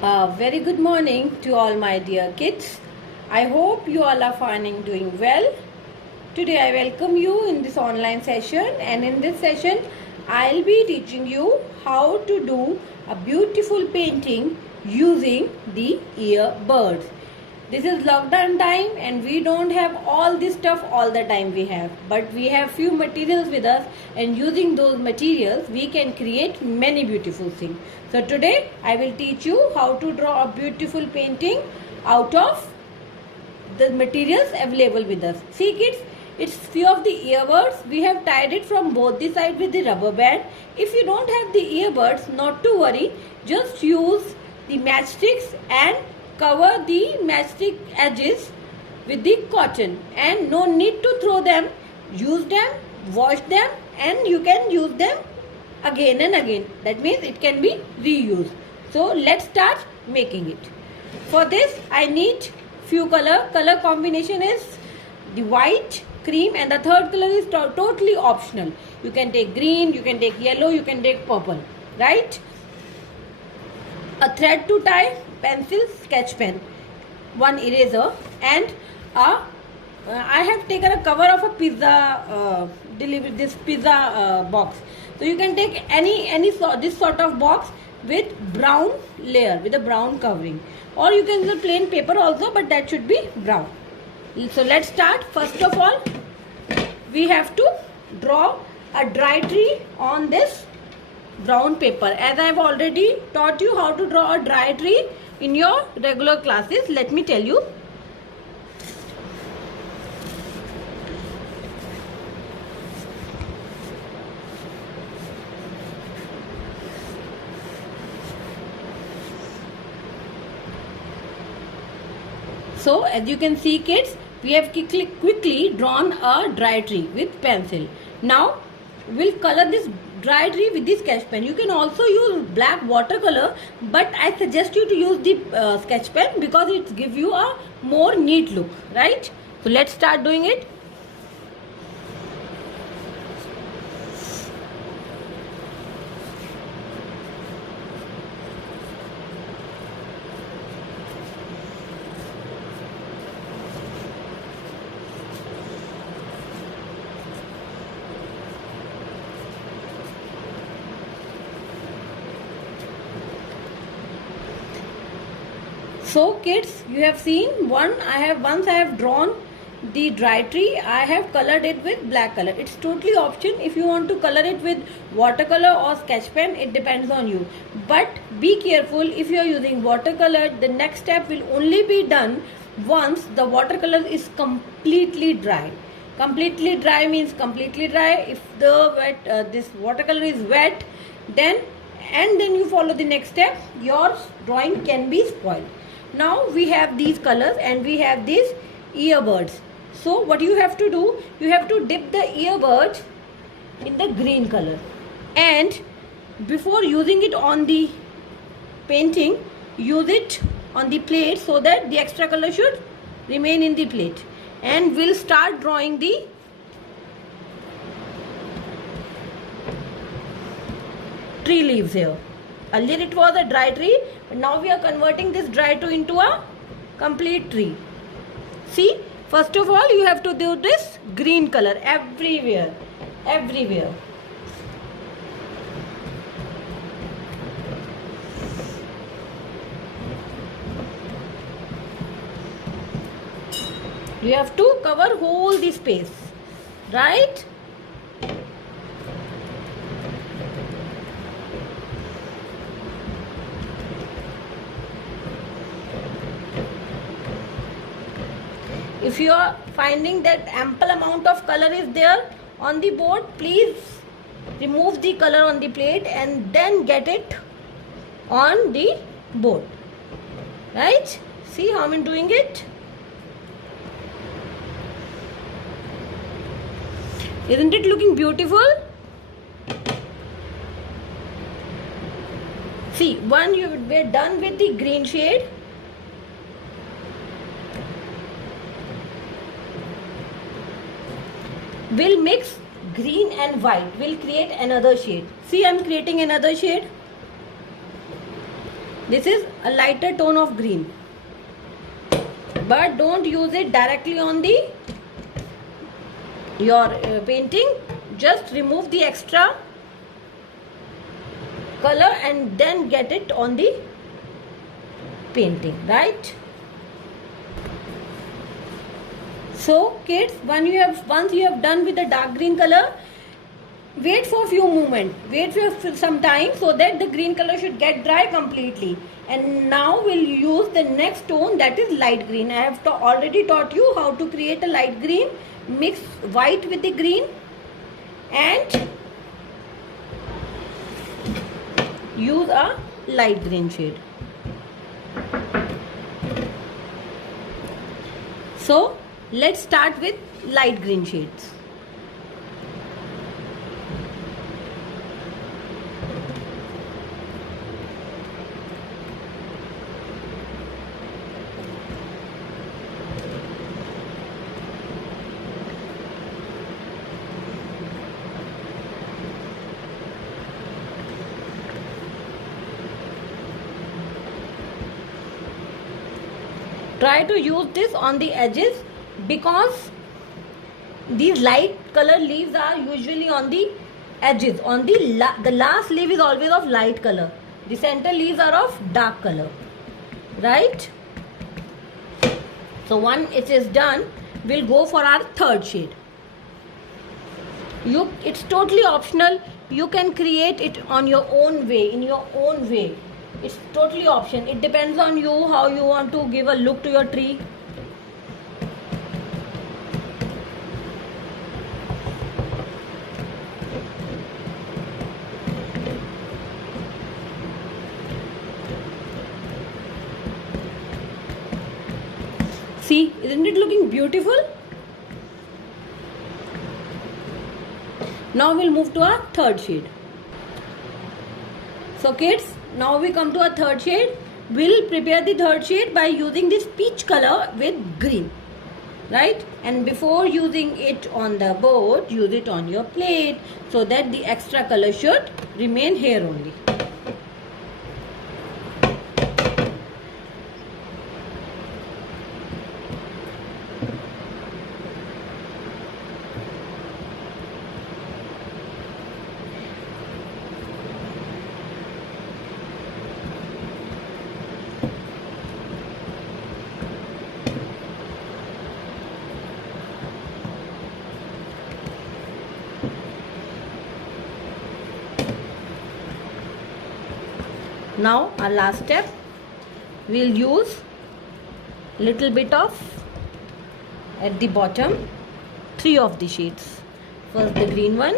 Very good morning to all my dear kids. I hope you all are fine and doing well. Today I welcome you in this online session, and in this session I'll be teaching you how to do a beautiful painting using the earbuds. This is lockdown time and we don't have all this stuff all the time but we have few materials with us, and using those materials we can create many beautiful things. So today I will teach you how to draw a beautiful painting out of the materials available with us. See kids, it's few of the earbuds. We have tied it from both the sides with the rubber band. If you don't have the earbuds, not to worry, just use the matchsticks and cover the matchstick edges with the cotton, and no need to throw them. Use them, wash them, and you can use them again and again. That means it can be reused. So let's start making it. For this I need few color combination is the white, cream, and the third color is totally optional. You can take green, you can take yellow, you can take purple, right? A thread to tie, pencil, sketch pen, one eraser, and I have taken a cover of a pizza pizza box. So you can take this sort of box with brown layer, with a brown covering, or you can use a plain paper also, but that should be brown. So let's start. First of all, we have to draw a dry tree on this brown paper. As I have already taught you how to draw a dry tree in your regular classes, let me tell you. So as you can see kids, we have quickly drawn a dry tree with pencil. Now we'll color this dry tree with the sketch pen. You can also use black watercolor, but I suggest you to use the sketch pen because it gives you a more neat look, right? So let's start doing it. So kids, you have seen once I have drawn the dry tree, I have colored it with black color. It's totally option. If you want to color it with watercolor or sketch pen, it depends on you. But be careful, if you are using watercolor, the next step will only be done once the watercolor is completely dry. Completely dry means completely dry. If the this watercolor is wet, then you follow the next step, your drawing can be spoiled. Now we have these colors and we have these earbuds. So what you have to do, you have to dip the earbuds in the green color, and before using it on the painting, use it on the plate so that the extra color should remain in the plate. And we'll start drawing the tree leaves here. Earlier it was a dry tree, but now we are converting this dry tree into a complete tree. See, first of all you have to do this green color everywhere. You have to cover whole the space, right? If you are finding that ample amount of color is there on the board, please remove the color on the plate and then get it on the board, right? See how I'm doing it? Isn't it looking beautiful? See, when you were done with the green shade, we'll mix green and white. We'll create another shade. See, I'm creating another shade. This is a lighter tone of green, but don't use it directly on the your painting. Just remove the extra color and then get it on the painting, right? So kids, once you have done with the dark green color, wait for few moments, wait for some time, so that the green color should get dry completely. And now we'll use the next tone, that is light green. I have already taught you how to create a light green. Mix white with the green and use a light green shade. So let's start with light green shades. Try to use this on the edges, because these light color leaves are usually on the edges. On the last leaf is always of light color. The center leaves are of dark color, right? So once it is done, we'll go for our third shade. It's totally optional. You can create it on your own way, in your own way. It's totally option. It depends on you how you want to give a look to your tree. See, isn't it looking beautiful? Now we'll move to our third shade. So kids, now we come to our third shade. We'll prepare the third shade by using this peach color with green, right? And before using it on the board, use it on your plate, so that the extra color should remain here only. Now our last step, we'll use little bit of at the bottom 3 of the shades. First the green one,